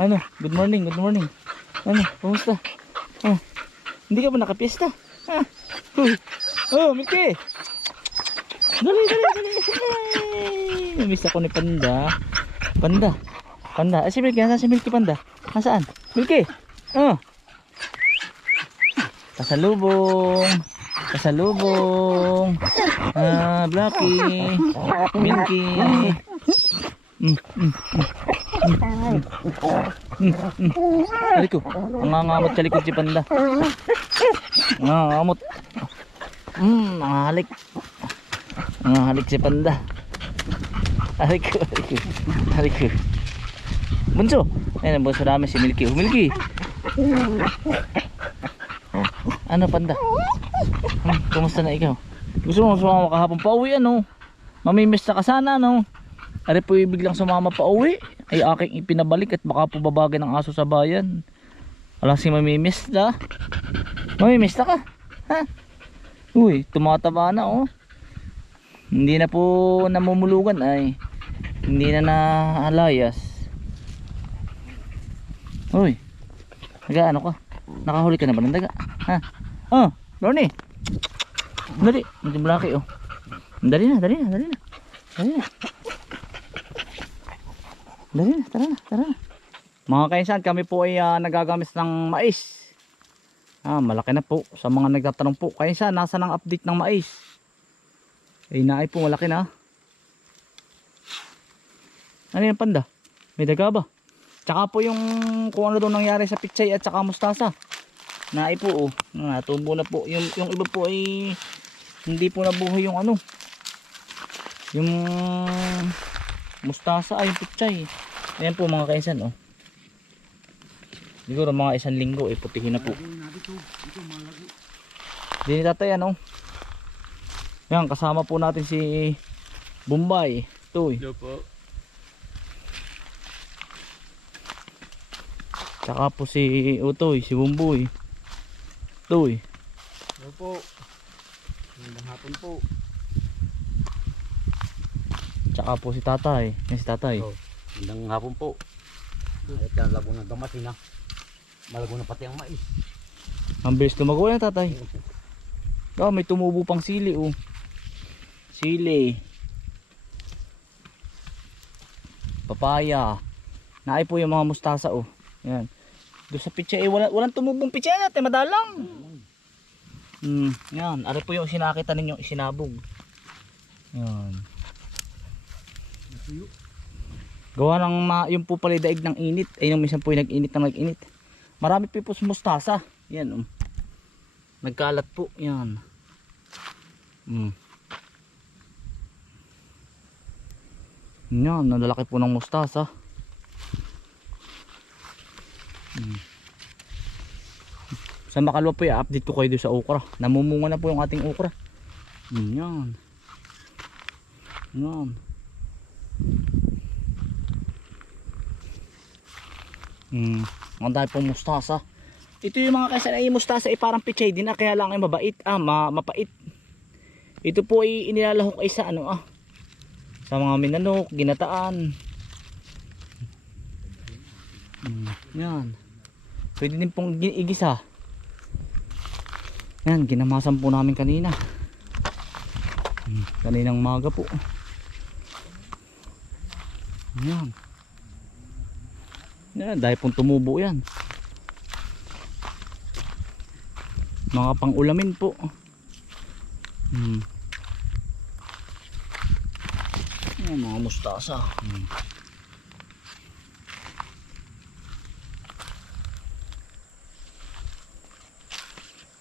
Ano? Good morning, good morning. Ano? Kumusta? Oh. Hindi ka ba nakapiesta? Ha? Huy. Oh, Milky! Dali, dali, dali. Namiss ako ni Panda. Panda. Panda. Ay, si Milky. Nasaan si Milky Panda? Nasaan? Milky! Oh. Pasalubong. Pasalubong. Ah, Blacky. Milky. Mm, mm, Aliko, nangangamot sa likod si Panda. Nangangamot. Hmm, nangahalik. Nangahalik si Panda. Aliko, aliko. Bunso. Ayan ang bunso namin si Milky. Oh, Milky. Ano Panda? Hmm, kumusta na ikaw? Gusto mo sumama kahapon pa uwi ano? Mamimiss na ka sana ano? Ari po biglang sumama pa uwi ay aking ipinabalik at baka po babagay ng aso sa bayan. Wala si mamimiss na. Mamimiss na ka. Ha? Uy, tumataba na oh. Hindi na po namumulugan ay hindi na naalayas. Uy. Naga ano ka? Nakahuli ka na ba ng daga? Ha? Oh, Ronnie. Dali, medyo malaki oh. Dali na, dali na, dali na. Dali na. Dali na, tara tara na. Mga kainsan, kami po ay ah, nagagamit ng mais. Ah, malaki na po. Sa mga nagtatanong po, kainsan, nasa ng update ng mais? Ay, naay po, malaki na. Ano yung panda? May daga ba? Tsaka po yung kung ano daw nangyari sa pichay at saka mustasa. Naay po, oh. Natubo na po. Yung, yung iba po ay hindi po nabuhay yung ano. Yung mustasa ay yung pichay. Ayan po mga kaisan oh. Siguro mga isang linggo eh putihin na po. Ni tatay ano. Yan kasama po natin si Bombay. Eh. Hello po. Tsaka po si Utoy, si Bumboy. Eh. Hello po. Magandang hapon po. Tsaka po si tatay. Yan si tatay. Oh. Magandang hapon po. Ayot yan, labo ng gamasin ha. Malago na pati ang mais. Ang bilis tumago yan tatay. Oh, may tumubo pang sili oh. Sili. Papaya. Naay po yung mga mustasa oh. Yan. Doon sa pitsa eh, wala, walang tumubong pitsa natin, madalang. Hmm, yan. Ari po yung sinakita ninyong isinabog. Yan. Gawa ng ma, yung po pala daig ng init. Ay, nung minsan po yung nag-init ng nag-init. Marami po po mustasa. Yan, um. Nagkalat po. Yan. Mm. Yan, nalalaki po ng mustasa. Mm. Sa makalwa po, i-update ko kayo doon sa okra. Namumunga na po yung ating okra. Mm, Yan. Yan. Hmm. Ang dami pong mustasa. Ito yung mga kaysa ay mustasa ay parang pichay din na kaya lang ay mabait ah, ma mapait. Ito po ay inilalahok ay sa ano ah. Sa mga minanok, ginataan. Hmm. Yan. Pwede din pong gi- igisa. Yan, ginamasan po namin kanina. Hmm. Kaninang maga po. Yan. Yan, dahil pong tumubo yan. Mga pang-ulamin po. Hmm. Yan, mga mustasa. Hmm.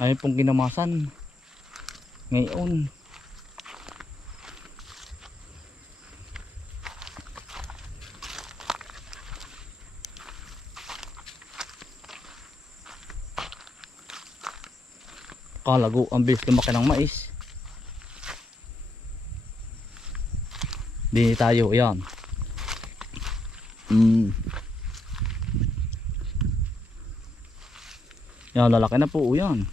Ay pong ginamasan. Ngayon. Kalago ang bilis lumaki ng mais. Di tayo yan. Mm. yan lalaki na po yan.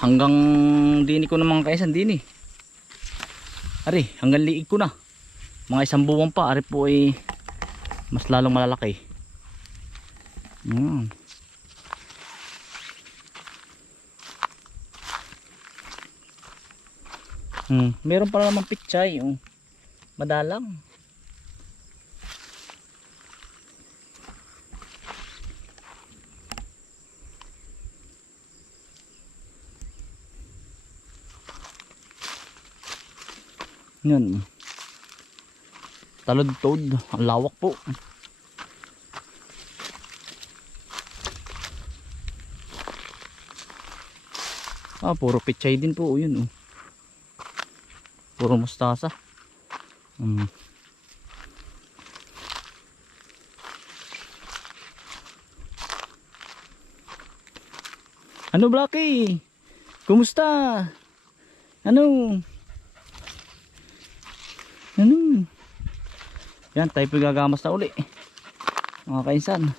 Hanggang dini ko naman kaisan dini. Ari hanggang liig ko na. Mga isang buwan pa ari po ay mas lalong malalaki. Yan. Hmm, meron pala namang pichay oh. madalang Yan. Talod-tod. Ang lawak po. Ah, puro pichay din po. Yun, oh. Puro mustasa. Hmm. Ano, Blacky? Kumusta? Ano? Ano? Yan, tayo po gagamas na uli. Mga kainsan.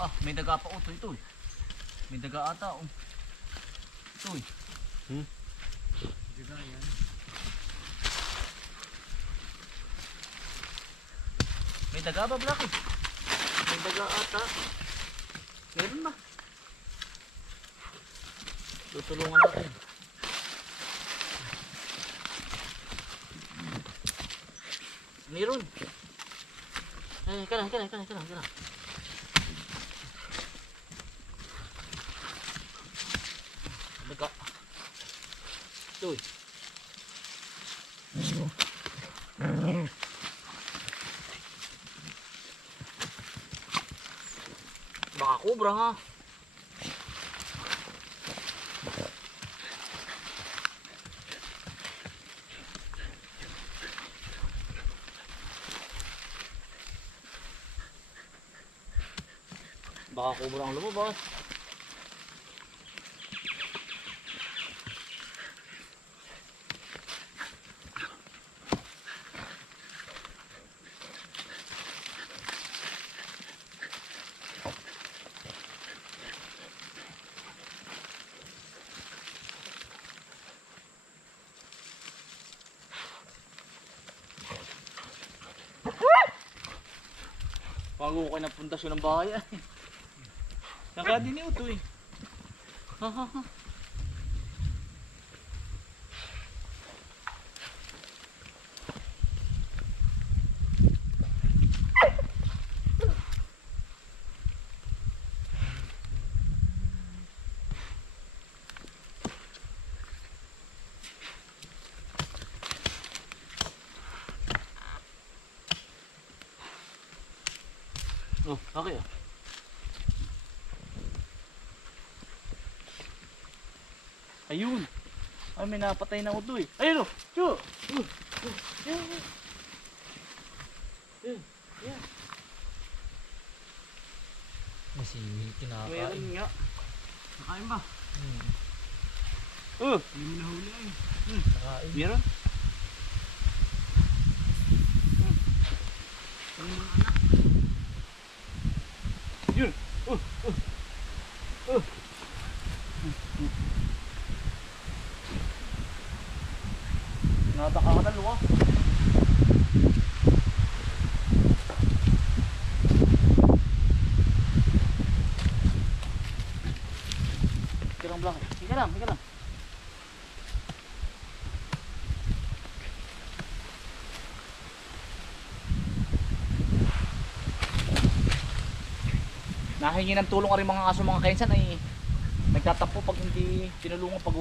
Ah, may utoy ito. May daga ata oh. Utoy. Hmm? Daga yan. May daga ba Blacky? May daga ata. Meron ba? Tutulungan natin. Meron. Eh, kana, kana, kana, kana, kana. Daga. Uy. Kubra ha. Baka kubra ang lumabas. Bago ko kayo ng pundasyon ng bahay ay. Saka din ito eh. Ha ha ha. Oh, okay. Ayun. Ay, may napatay na uto eh. Ayun o. Chu. Uh, yan, yan. Yan, yan. Kinakain. Meron nga. Nakain ba? Hmm. Uh, Hindi mo nahuli ay. Hmm. Nakain. meron. Hmm. Yung mga anak. Yun. Uh, uh. Uh. Nataka ka dalawa. Sige lang, Blanc. Sige lang, sige lang. Nahingi ng tulong rin mga aso mga kainsan ay nagtatampo pag hindi tinulungan pag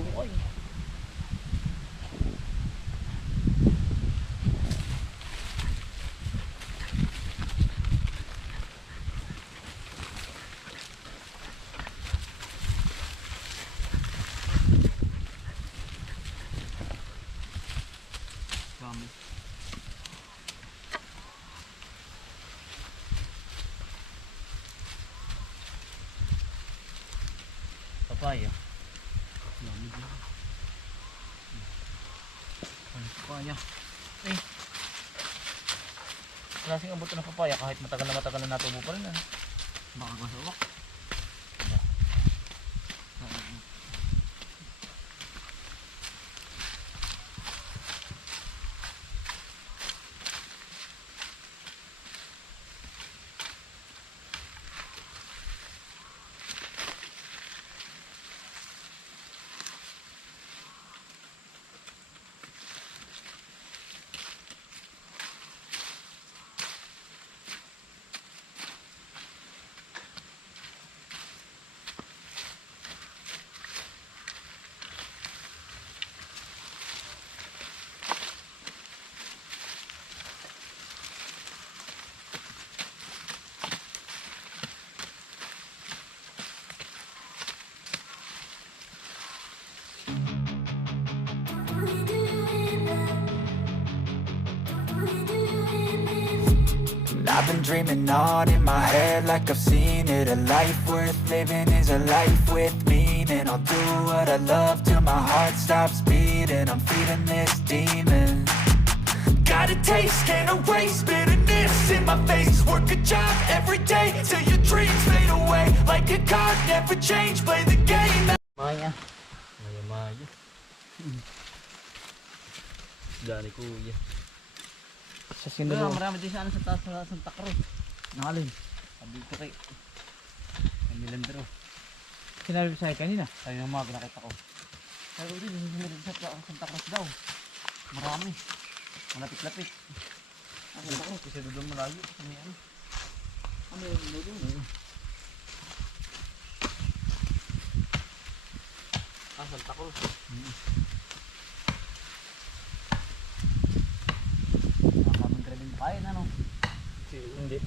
Dami din. Ano ko kaya? Eh. Klaseng ang buto papaya kahit matagal na matagal na natubo pa rin. Ah. Baka gusto ko. Been dreaming on in my head like I've seen it. A life worth living is a life with meaning. I'll do what I love till my heart stops beating. I'm feeding this demon. Got a taste, can't erase bitterness in my face. Work a job every day till your dreams fade away. Like a card, never change, play the game. Maya. Maya maya. Hmm. Dani kuya. Sa Wala, sinulong. marami din sa ano sa taas sa Santa Cruz. Nakalin. Sabi ko kay. Milandro. Sinabi ko sa'yo kanina. Sabi ng mga pinakita ko. Pero din, hindi sa sa Santa Cruz daw. Marami. Malapit-lapit. Ang Santa Cruz, kasi doon malayo. Ano yan? Ano yung doon? Ah, Santa Cruz. Makamang Hindi.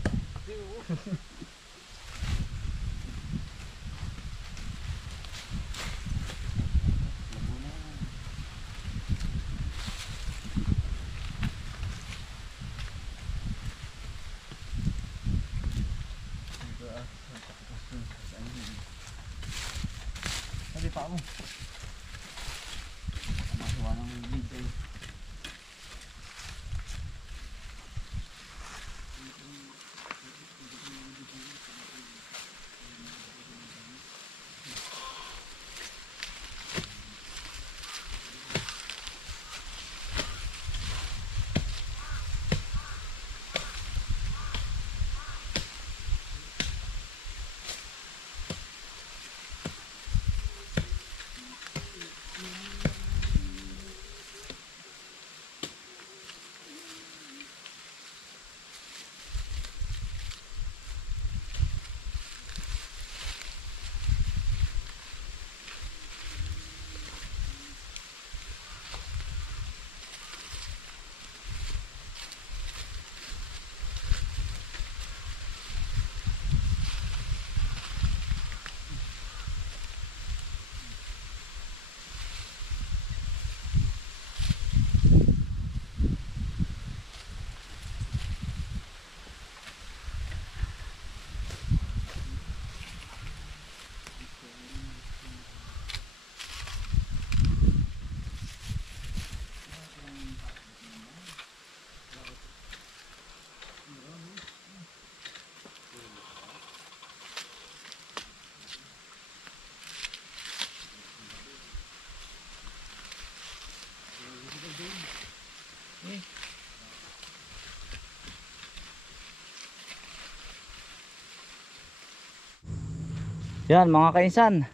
Yan mga kainsan.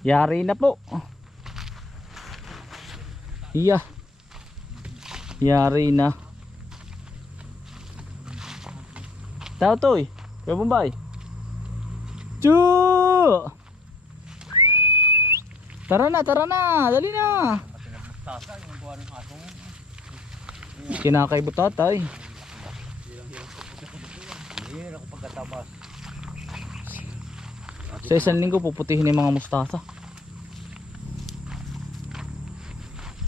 Yari na po. Iya. Yari na. Tao to eh. Kaya Bombay. Chu! Tara na, tara na. Dali na. Tasa, yung buwan ng atong. Kinakay butatay. Hindi ako pagkatabas. Sa isang linggo puputihin yung mga mustasa.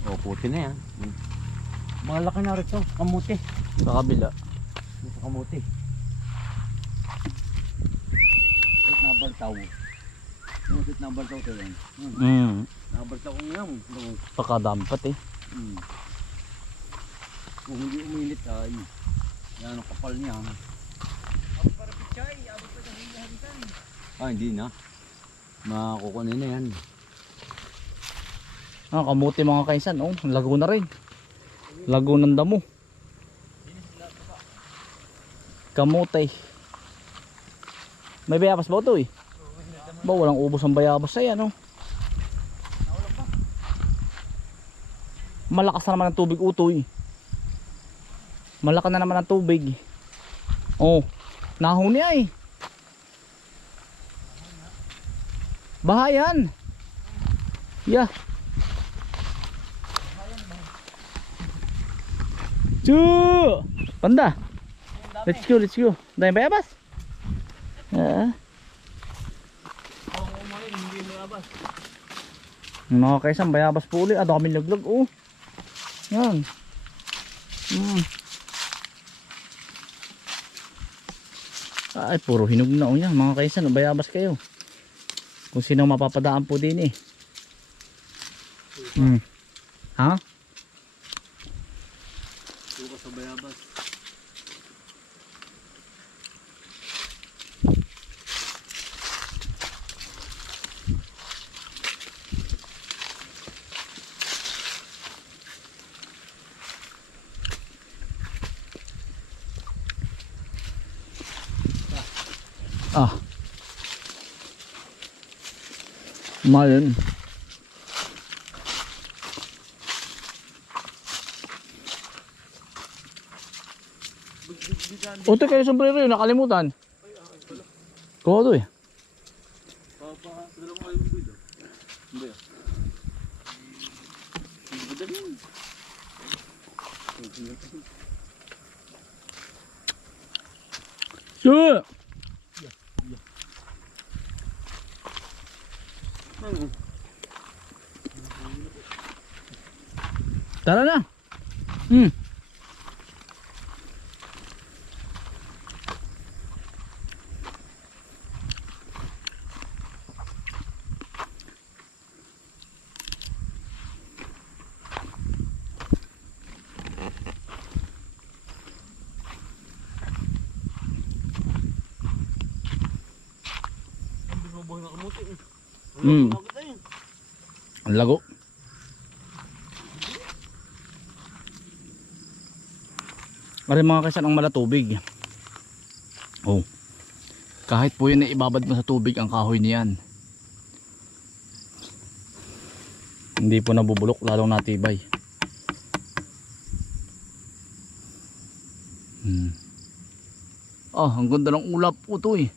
O, puti na yan. Malaki na rin ito. Kamuti. Sa kabila. Ito kamuti. Ito nabaltaw. Ito nabaltaw ito yan. Hmm. Mm. Nabaltaw ko ngayon. Ito. Pakadampat eh. Hmm. Kung hindi uminit ay, yan ang kapal niya. Ah, hindi na. Makukunin na yan. Ah, kamuti mga kaisan, oh, lago na rin. Lago ng damo. Kamuti. May bayabas ba ito eh? Ba, walang ubos ang bayabas sa yan, oh. Malakas na naman ang tubig utoy. Malaka na naman ang tubig. Oh, nahuni ay. Bahayan. Yeah. Chu! Panda. Let's go, let's go. Dahil bayabas. Ah. Mga kaisang bayabas po ulit. Ano kami laglag oh. Yan. Mm. Ay, puro hinog na oh yan. Mga kaisan, bayabas kayo. Kung sino mapapadaan po din eh. Hmm. Ha? Suka sa bayabas. Ah. Malin. Ote kayo sombrero yun, nakalimutan. Kuha to eh. Tara na. Hmm. Hmm. Ang lago. Ari mga kasan ang malatubig. Oh. Kahit po yun ay ibabad mo sa tubig ang kahoy niyan. Hindi po nabubulok lalong natibay. Hmm. Ah, ang ganda ng ulap po to eh.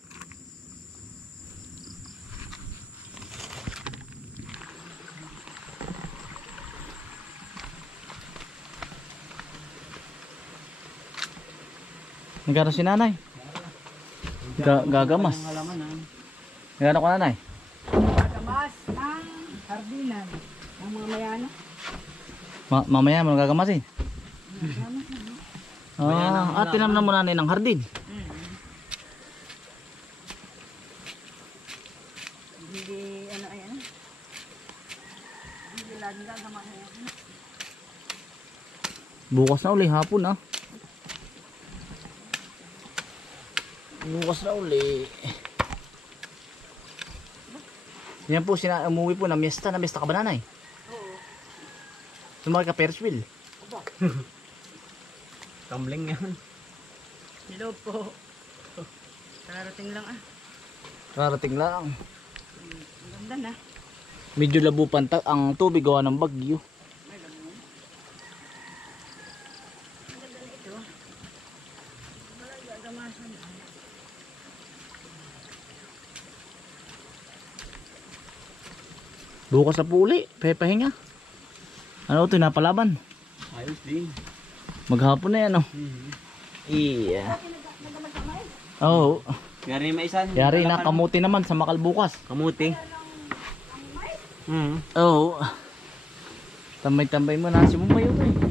Nagano si nanay? Ga gagamas. Nagano ko nanay? Kagamas ng hardinan ng mga mayano. Ma mamaya mo gagamasin. Ah, at tinamnan mo nanay ng hardin. Hindi ano ay ano. Hindi gagamas na. Bukas na uli hapon ah. Bukas na uli. Yan po, sina umuwi po na miesta. Na miesta ka ba nanay? Oo. Sumakay ka Ferris wheel. Tumbling yan. Hello po. Karating lang ah. Rarating lang. Ang ganda na. Medyo labo panta ang tubig gawa ng bagyo. May lamon. Ang ganda na ito. Wala gagamasan. Bukas na po uli. Pepahinga. Ano ito, napalaban. Ayos din. Maghapon na yan oh. Iya. Oo. Oh, Yari may isa. yari na kamuti naman sa makal bukas. Kamuti. Hmm. Oo. Oh. Tambay-tambay mo na si Mumayo eh.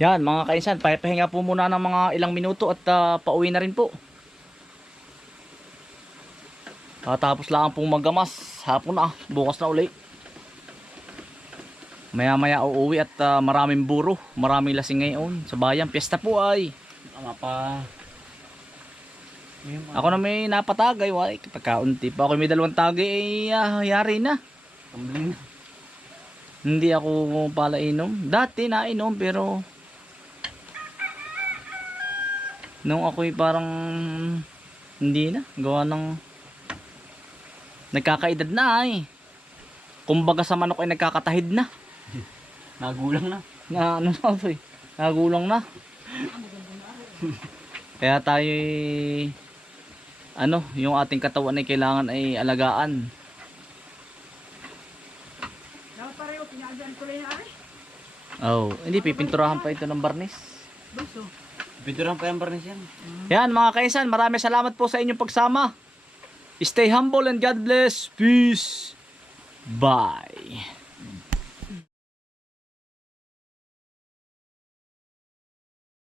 Yan mga kainsan, papahinga po muna ng mga ilang minuto at ah, pauwi na rin po. Tapos lang pong magamas. Hapon na. Bukas na uli. Maya maya uuwi at ah, maraming buro. Maraming lasing ngayon sa bayan. Piyesta po ay. Ama pa. Ako na may napatagay. Wala, pagkaunti pa ako may dalawang tagay ay ah, yari na. Tumbling. Hindi ako pala inom. Dati nainom pero nung ako'y parang hindi na. Gawa ng nagkakaedad na ay. Kumbaga sa manok ay nagkakatahid na. Nagulang na. Na ano na ito eh. Nagulang na. Kaya tayo ano, yung ating katawan ay kailangan ay alagaan. Oh, hindi pipinturahan pa ito ng barnis. Bunso. Pinturan pa yung barnis yan. Yan mga kaisan, maraming salamat po sa inyong pagsama. Stay humble and God bless. Peace. Bye.